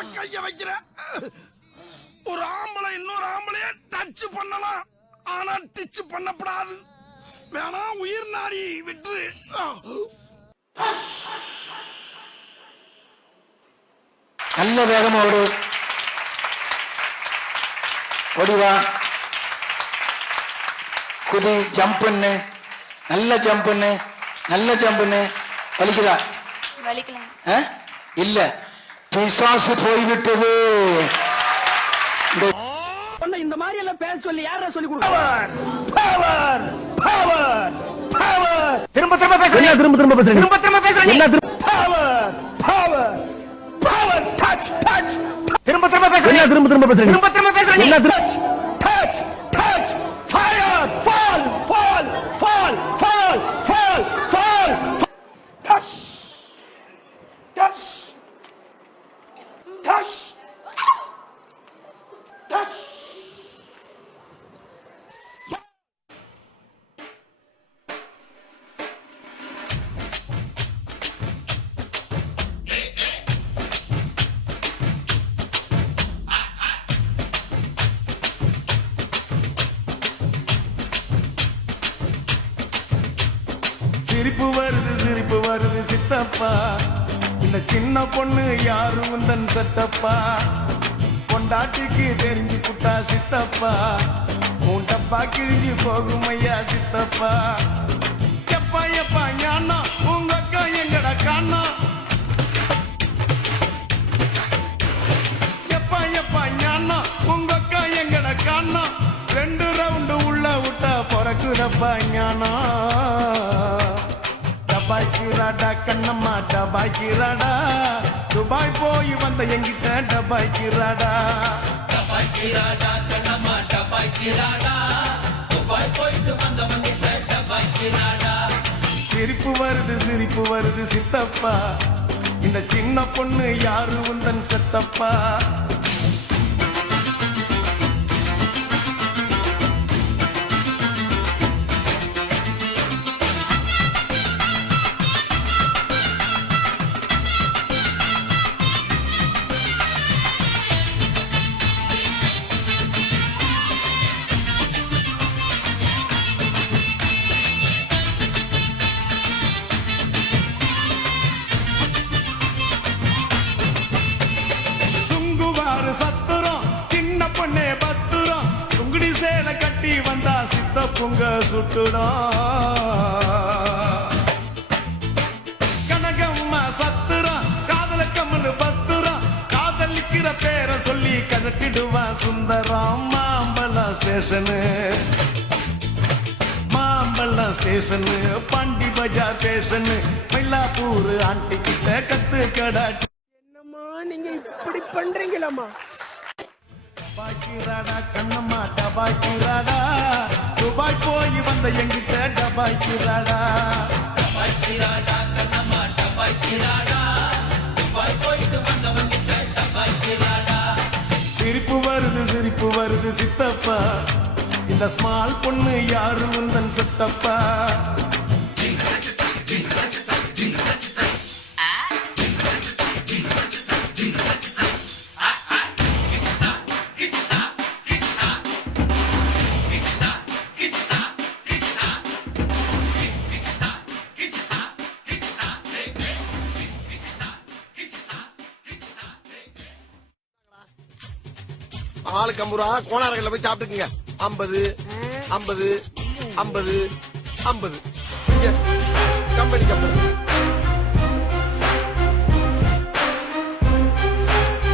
மேல கைய வைக்கிற. ஒரு ஆம்பளை இன்னொரு ஆம்பளைய டச் பண்ணலாம், ஆனா டிச் பண்ணப்படாது. வேணா உயிர் நாடி விட்டு. நல்ல வேகமா ஓடு, ஓடிவா, குதி, ஜம்ப் பண்ணு, நல்ல ஜம்ப் பண்ணு, நல்ல ஜம்ப் பண்ணு. வலிக்குதா? வலிக்கல இல்ல, பிசாசு போய்விட்டது. இந்த மாதிரி எல்லாம் பேச சொல்லி யார சொல்லி கொடுப்பார்? Power power power. திரும்ப திரும்ப பேசுறீங்க, திரும்ப திரும்ப பேசுறீங்க, திரும்ப திரும்ப பேசுறீங்க. Power power power. Touch touch. திரும்ப திரும்ப பேசுறீங்க, திரும்ப திரும்ப பேசுறீங்க, திரும்ப திரும்ப பேசுறீங்க. Touch touch. Fire. Fall fall fall fall fall fall. Touch touch touch touch. சிரிப்பு வருது சித்தப்பா, இந்த சின்ன பொண்ணு யாரு உந்தன் சட்டப்பா. பொண்டாட்டிக்கு தெரிஞ்சு புட்டா சித்தப்பா, உண்டப்பா கிழிஞ்சு போகும் ஐயா சித்தப்பா. எப்பா எப்பா ஞானா உங்க அக்கா எங்கடா காணா. எப்பா எப்பா ஞானா உங்க அக்கா எங்கடா காணா. 2 ரவுண்டு உள்ள விட்டா பிறக்குதப்பா ஞானா. டபாய்க்கிறாடா கண்ணம்மா டபாய்க்கிறாடா, துபாய் போய் வந்த எங்கிட்ட டபாய்க்கிறாடா. டபாய்க்கிறாடா கண்ணம்மா டபாய்க்கிறாடா, துபாய் போயிட்டு வந்த எங்கிட்ட டபாய்க்கிறாடா. சிரிப்பு வருது சித்தப்பா, இந்த சின்ன பொண்ணு யாரு உந்தன் செட்டப்பா. சத்துரம் சின்ன பொண்ணே பத்துரம், சுங்குடி சேலை கட்டி வந்தா சித்த பொங்க சுட்டுடும். கனகம்மா சத்துரம் காதல கம்மனு பத்துரம், காதலிக்கிற பேரை சொல்லி கனட்டிடுவா சுந்தரம். மாம்பழம் ஸ்டேஷனு மாம்பழம் ஸ்டேஷனு, பாண்டி பஜார் ஸ்டேஷனு, மயிலாப்பூர் ஆண்டி கிட்ட கத்து கடாட்டி. நீங்க இப்படி பண்றீங்களாமா? டபாய்க்கிறாடா கண்ணம்மா டபாய்க்கிறாடா, துபாய் போய் வந்த எங்கிட்ட டபாய்க்கிறாடா. டபாய்க்கிறாடா கண்ணம்மா டபாய்க்கிறாடா, துபாய் போயிட்டு வந்த எங்கிட்ட டபாய்க்கிறாடா. சிரிப்பு வருது சித்தப்பா, இந்த ஸ்மால் பொண்ணு யாரு உந்தன் சித்தப்பா. ஆளுக்கு 50 ரூபா கோணாரங்கள்ல போய் சாப்பிட்டுக்குங்க. 50 50 50 50 கம்பெனி